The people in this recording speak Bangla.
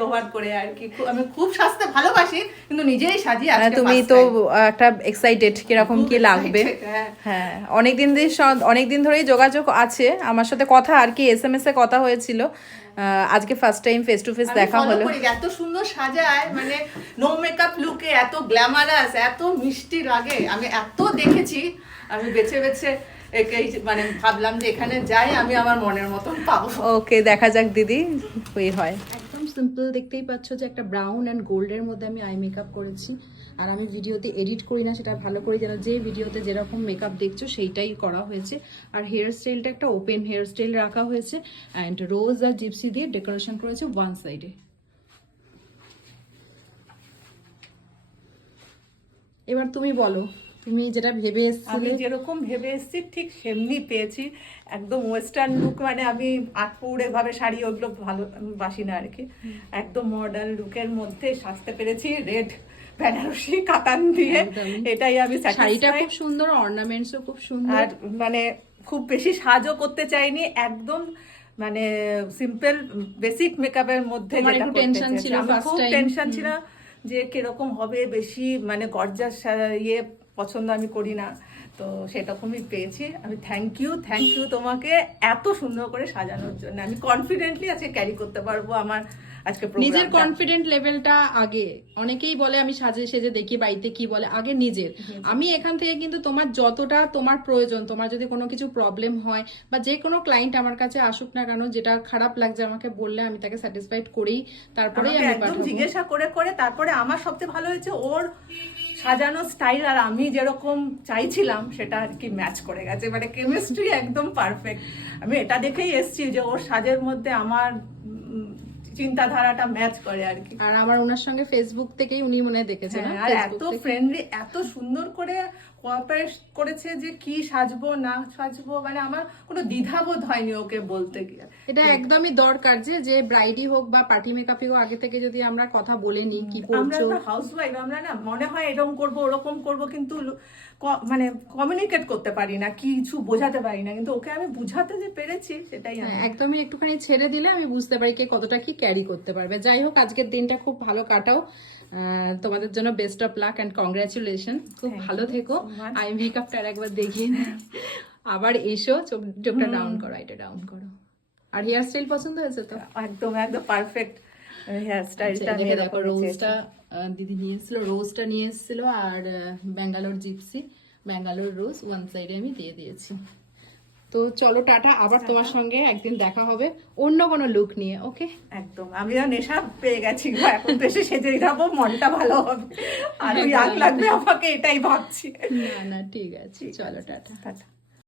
কভার করে আর কি। আমি খুব সাজতে ভালোবাসি, কিন্তু নিজেই সাজি। তুমি তো একটা এক্সাইটেড কিরকম কি লাগবে। হ্যাঁ, অনেকদিন ধরেই যোগাযোগ আছে আমার সাথে, কথা আর কি SMS এ কথা হয়েছিল। আজকে first time face to face দেখা হলো। এত সুন্দর সাজায়, মানে নো মেকআপ লুকে এত গ্ল্যামারাস, এত মিষ্টি লাগে। আমি এত দেখেছি, আমি বেছে বেছে মানে ভাবলাম যে এখানে যাই, আমি আমার মনের মতন পাবো। ওকে, দেখা যাক দিদি ওই হয়। একদম সিম্পল, দেখতেই পাচ্ছ যে একটা ব্রাউন অ্যান্ড গোল্ডের মধ্যে আমি আই মেকআপ করেছি। আর আমি ভিডিওতে এডিট করি না, সেটা ভালো করে জানো, যে ভিডিওতে যেরকম মেকআপ দেখছো সেইটাই করা হয়েছে। আর হেয়ার স্টাইলটা একটা ওপেন হেয়ার স্টাইল রাখা হয়েছে, অ্যান্ড রোজ আর জিপসি দিয়ে ডেকোরেশন করেছে ওয়ান সাইডে। এবার তুমি বলো, তুমি যেটা ভেবে এসেছিলে। আমি যেরকম ভেবে এসেছি ঠিক সেমনি পেয়েছি, একদম ওয়েস্টার্ন লুক। মানে আমি আটপুরে ভাবে শাড়ি ওগুলো ভালো বাসি না আর কি, একদম মডার্ন লুকের মধ্যে সাজতে পেরেছি। রেড বেনারসি কাতান দিয়ে, এটাই আমি শাড়িটা খুব সুন্দর, অর্নামেন্টসও খুব সুন্দর। আর মানে খুব বেশি সাজও করতে চাইনি, একদম মানে সিম্পল বেসিক মেকআপের মধ্যে। যেটা টেনশন ছিল, খুব টেনশন ছিল যে কিরকম হবে, বেশি মানে গর্জাস ইয়ে পছন্দ আমি করি না, তো সেরকমই পেয়েছি। আমি থ্যাংক ইউ তোমাকে এত সুন্দর করে সাজানোর জন্য। আমি কনফিডেন্টলি আজকে ক্যারি করতে পারবো আমার আজকে প্রোগ্রামটা। নিজের কনফিডেন্ট লেভেলটা আগে। অনেকেই বলে আমি সেজে দেখি বাড়িতে, কি বলে আগে নিজের। আমি এখান থেকে কিন্তু তোমার যতটা তোমার প্রয়োজন, তোমার যদি কোনো কিছু প্রবলেম হয় বা যে কোনো ক্লায়েন্ট আমার কাছে আসুক না কেন, যেটা খারাপ লাগছে আমাকে বললে আমি তাকে স্যাটিসফাইড করেই তারপরেই আমি একদম জিজ্ঞাসা করে তারপরে আমার সবচেয়ে ভালো হয়েছে ওর সাজানো স্টাইল আর আমি যেরকম চাইছিলাম সেটা আর কি ম্যাচ করে গেছে, মানে কেমিস্ট্রি একদম পারফেক্ট। আমি এটা দেখেই এসেছি যে ওর সাজের মধ্যে আমার চিন্তাধারাটা ম্যাচ করে আর কি। আর আমার ওনার সঙ্গে ফেসবুক থেকেই উনি মনে দেখেছেন, আর এত ফ্রেন্ডলি, এত সুন্দর করে কোঅপারেট করেছে যে কি সাজবো না সাজবো, মানে আমার কোনো দ্বিধাবোধ হয়নি ওকে বলতে গিয়ে। এটা একদমই দরকার যে ব্রাইডই হোক বা পার্টি মেকআপই হোক, আগে থেকে যদি আমরা কথা বলে নিই কি করছো। আমরা হাউসওয়াইফ, আমরা না মনে হয় এরকম করবো ওরকম করবো, কিন্তু মানে কমিউনিকেট করতে পারি না, কিছু বোঝাতে পারি না, কিন্তু ওকে আমি বুঝাতে যে পেরেছি সেটাই। একদমই একটুখানি ছেড়ে দিলে আমি বুঝতে পারি কে কতটা কি ক্যারি করতে পারবে। যাই হোক, আজকের দিনটা খুব ভালো কাটাও, তোমাদের জন্য best of luck and congratulation. খুব ভালো থেকো। আই মেকআপটা একবার দেখিয়ে আবার এসো, চোখটা ডাউন করো, এটা ডাউন করো। আর হেয়ার স্টাইল পছন্দ হয়েছে তো? একদম পারফেক্ট হেয়ার স্টাইলটা। দেখো রোজটা দিদি নিয়ে এসেছিল, রোজটা নিয়ে এসেছিল, আর ব্যাঙ্গালোর জিপসি, ব্যাঙ্গালোর রোজ ওয়ান সাইডে আমি দিয়ে দিয়েছি। তো চলো টাটা, আবার তোমার সঙ্গে একদিন দেখা হবে অন্য কোনো লুক নিয়ে। ওকে, একদম। আমি নেশা পেয়ে গেছি, এখন তো এসে সেজে যাবো, মনটা ভালো হবে আর ইয়াং লাগবে আমাকে, এটাই ভাবছি। না ঠিক আছে, চলো টাটা।